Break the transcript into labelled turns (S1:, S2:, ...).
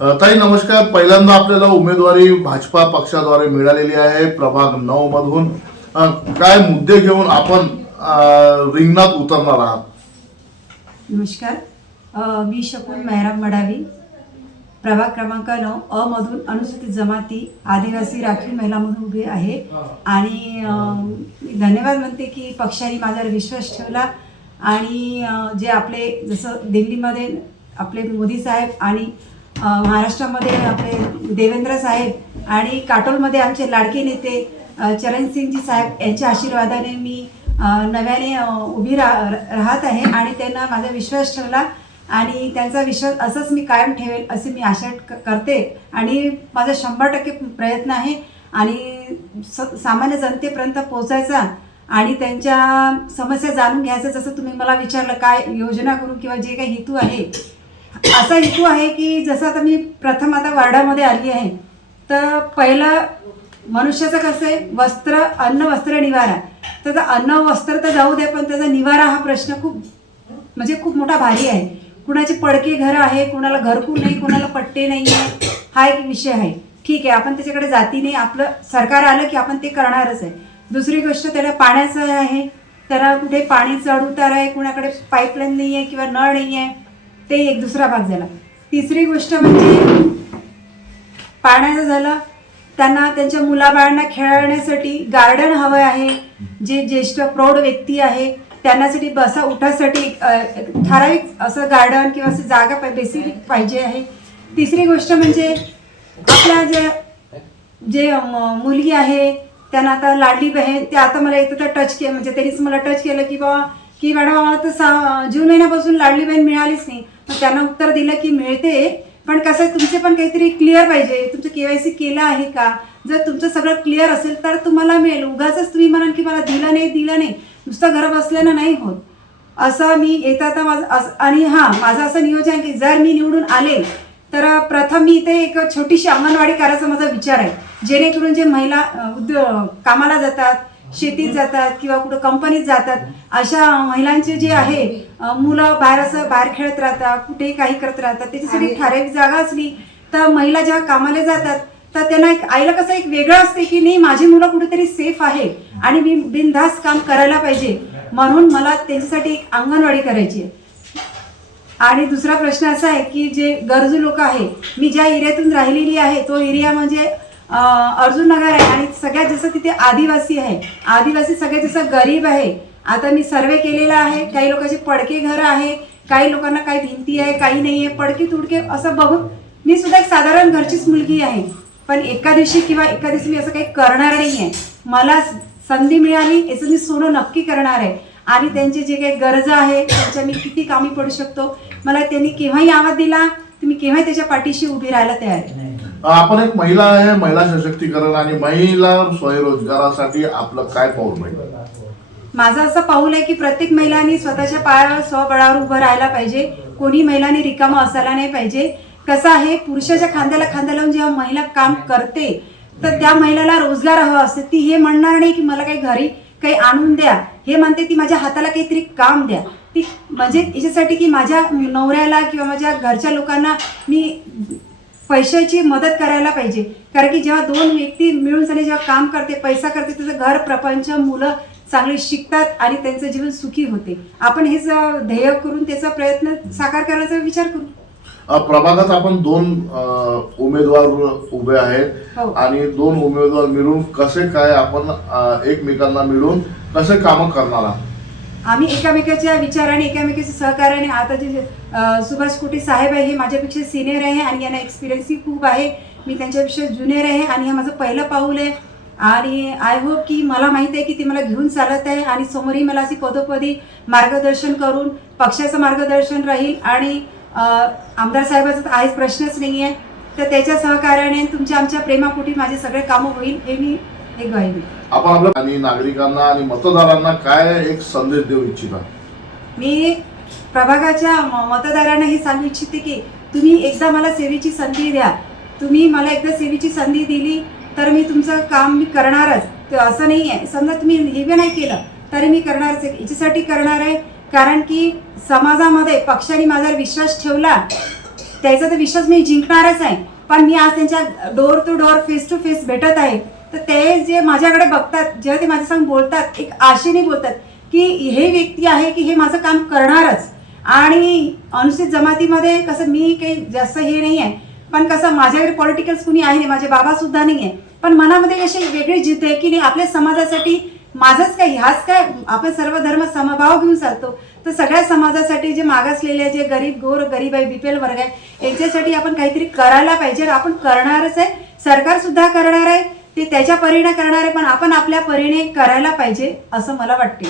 S1: ताई नमस्कार. पहिल्यांदा आपल्याला उमेदवारी भाजपा पक्षाद्वारे मिळालेली आहे प्रभाग नऊ मधून. काय मुद्दे घेऊन आपण रिंगणात उतरणार आहात?
S2: नमस्कार. मी शकुन मेहराब मडावी. प्रभाग क्रमांक नऊ अ मधून अनुसूचित जमाती आदिवासी राखीव महिलामधून उभी आहे. आणि धन्यवाद म्हणते की पक्षाने माझ्यावर विश्वास ठेवला. आणि जे आपले जसं दिल्लीमध्ये आपले मोदी साहेब आणि महाराष्ट्रामध्ये आपले देवेंद्र साहेब आणि काटोलमध्ये आमचे लाडके नेते चरणसिंगजी साहेब यांच्या आशीर्वादाने मी नव्याने उभी रा राहत आहे आणि त्यांना माझा विश्वास ठेवला आणि त्यांचा विश्वास असंच मी कायम ठेवेल असे मी आशा क- करते आणि माझा शंभर टक्के प्रयत्न आहे आणि स सामान्य जनतेपर्यंत पोचायचा आणि त्यांच्या समस्या जाणून घ्यायचं जसं तुम्ही मला विचारलं काय योजना करू किंवा जे काही हेतू आहे असा हेतू आहे की जसं आता मी प्रथम आता वार्डामध्ये आली आहे तर पहिलं मनुष्याचं कसं आहे वस्त्र अन्न वस्त्र निवारा. त्याचा अन्न वस्त्र तर जाऊ दे पण त्याचा निवारा हा प्रश्न खूप म्हणजे खूप मोठा भारी आहे. कुणाचे पडके घर आहे कुणाला घरकुल नाही कुणाला पट्टे नाही आहे हा एक विषय आहे. ठीक आहे आपण त्याच्याकडे जाती नाही आपलं सरकार आलं की आपण ते करणारच आहे. दुसरी गोष्ट त्याला पाण्याचं आहे त्याला कुठे पाणी चढ उतार आहे कुणाकडे पाईपलाईन नाही आहे किंवा नळ नाही आहे ते एक दुसरा भाग झाला. तिसरी गोष्ट म्हणजे पाण्याचं झालं. त्यांना त्यांच्या मुलाबाळांना खेळण्यासाठी गार्डन हवं आहे. जे ज्येष्ठ प्रौढ व्यक्ती आहे त्यांनासाठी बसा उठासाठी ठराविक असं गार्डन किंवा असं जागा बेसिक पाहिजे आहे. तिसरी गोष्ट म्हणजे आपल्या ज्या जे मुलगी आहे त्यांना आता लाडली बहीण ते आता मला येतं तर टच के म्हणजे त्यांनीच मला टच केलं की बाबा की मॅडम आम्हाला तर सा जून महिन्यापासून लाडली बहीण मिळालीच नाही. मग त्यांना उत्तर दिलं की मिळते. पण कसं आहे, तुमचे पण काहीतरी क्लिअर पाहिजे. तुमचं के वाय सी केलं आहे का? जर तुमचं सगळं क्लिअर असेल तर तुम्हाला मिळेल. उगाच तुम्ही म्हणाल की मला दिलं नाही दिलं नाही. नुसतं घर बसल्यानं नाही होत. असं मी येता आता माझं असं आणि हां माझं असं नियोजन आहे की जर मी निवडून आले तर प्रथम मी इथे एक छोटीशी अंगणवाडी करायचा माझा विचार आहे. जेणेकरून जे महिला उद्योग उद्यो कामाला जातात शेतीत जातात किंवा कुठं कंपनीत जातात अशा महिलांचे जे आहे मुलं बाहेर असं बाहेर खेळत राहतात कुठेही काही करत राहतात त्याच्यासाठी ठराविक जागा असली तर महिला जेव्हा कामाला जातात तर त्यांना एक आईला कसं एक वेगळं असते की नाही माझी मुलं कुठेतरी सेफ आहे आणि मी बिनधास्त काम करायला पाहिजे. म्हणून मला त्यांच्यासाठी एक अंगणवाडी करायची आहे. आणि दुसरा प्रश्न असा आहे की जे गरजू लोक आहे मी ज्या एरियातून राहिलेली आहे तो एरिया म्हणजे अर्जुन नगर आहे आणि सगळ्यात जसं तिथे आदिवासी आहे. आदिवासी सगळ्यात जसं गरीब आहे. आता मी सर्वे केलेला आहे. काही लोकांचे पडके घर आहे. काही लोकांना काही भिंती आहे काही नाही आहे. पडके तुडके असं बघून मी सुद्धा एक साधारण घरचीच मुलगी आहे. पण एका दिवशी किंवा एका दिवशी मी असं काही करणार नाही आहे मला संधी मिळाली याचं मी सोनं नक्की करणार आहे. आणि त्यांची जे काही गरजा आहे त्यांच्या मी किती कामी पडू शकतो? मला त्यांनी केव्हाही आवाज दिला तुम्ही केव्हाही त्याच्या पाठीशी उभी राहायला तयार आहे.
S1: आपण एक महिला आहे महिला सशक्तीकरण आणि महिला स्वयंरोजगारासाठी आपलं काय पाऊल राहील
S2: माझं असं पाऊल आहे की प्रत्येक महिलांनी स्वतःच्या पायावर स्वबळावर उभं राहायला पाहिजे. कोणी महिलांनी रिकामा असायला नाही पाहिजे. कसं आहे पुरुषाच्या खांद्याला खांदा लावून जेव्हा महिला काम करते तर त्या महिलाला रोजगार हवा असते. ती हे म्हणणार नाही की मला काही घरी काही आणून द्या. हे म्हणते ती माझ्या हाताला काहीतरी काम द्या. ती म्हणजे याच्यासाठी की माझ्या नवऱ्याला किंवा माझ्या घरच्या लोकांना मी पैशाची मदत करायला पाहिजे. कारण की जेव्हा दोन व्यक्ती मिळून झाले जेव्हा काम करते पैसा करते त्याचं घर प्रपंच मुलं चांगले शिकतात आणि त्यांचं जीवन सुखी होते. आपण हेच ध्येय करून त्याचा प्रयत्न साकार करायचा विचार करू.
S1: प्रभागात आपण दोन उमेदवार उभे आहेत.
S2: हो.
S1: आणि दोन उमेदवार मिळून कसे काय आपण एकमेकांना मिळून कसे कामं करणार आहात?
S2: आम्ही एकामेकाच्या विचाराने एकामेकाच्या सहकार्याने आता जे सुभाष कुटे साहेब आहे हे माझ्यापेक्षा सिनियर आहे आणि यांना एक्सपिरियन्सही खूप आहे. मी त्यांच्यापेक्षा ज्युनियर आहे आणि हे माझं पहिलं पाऊल आहे. आणि आय होप की मला माहीत आहे की ते मला घेऊन चालत आहे आणि समोरही मला अशी पदोपदी मार्गदर्शन करून पक्षाचं मार्गदर्शन राहील आणि आमदार साहेबाचा तर आहेच प्रश्नच नाही आहे तर त्याच्या सहकार्याने तुमच्या आमच्या प्रेमापोटी माझे सगळे कामं होईल हे मी एक देते.
S1: आपण आपल्या आणि नागरिकांना आणि मतदारांना काय एक संदेश देऊ इच्छिता?
S2: मी प्रभागाच्या म- मतदारांना हे सांगू इच्छिते की तुम्ही एकदा मला सेवेची संधी द्या. तुम्ही मला एकदा सेवेची संधी दिली तर मी तुमचं काम मी करणारच. तर असं नाही आहे समजा तुम्ही हे बी नाही केलं तरी मी करणारच आहे. याच्यासाठी करणार आहे कारण की समाजामध्ये पक्षाने माझ्यावर विश्वास ठेवला त्याचा तर विश्वास मी जिंकणारच आहे. पण मी आज त्यांच्या door to door face to face भेटत आहे. तर ते जे माझ्याकडे बघतात जेव्हा ते माझ्या संग बोलतात एक आशेने बोलतात की हे व्यक्ती आहे की हे माझं काम करणारच. आणि अनुसूचित जमातीमध्ये कसं मी काही जास्त हे नाही आहे पण कसं माझ्याकडे पॉलिटिकल्स कुणी आहे नाही माझे बाबा सुद्धा नाही आहे. पण मनामध्ये अशी वेगळी जिद्द आहे की नाही आपल्या समाजासाठी माझंच काय ह्याच काय आपण सर्व धर्म समभाव घेऊन चालतो. तर सगळ्या समाजासाठी जे मागासलेले जे गरीब गोर गरीब आहे बीपीएल वर्ग आहे यांच्यासाठी आपण काहीतरी करायला पाहिजे. आपण करणारच आहे सरकार सुद्धा करणार आहे. ते त्याच्या परीने करणारे पण आपण आपल्या परीने करायला पाहिजे असं मला वाटते.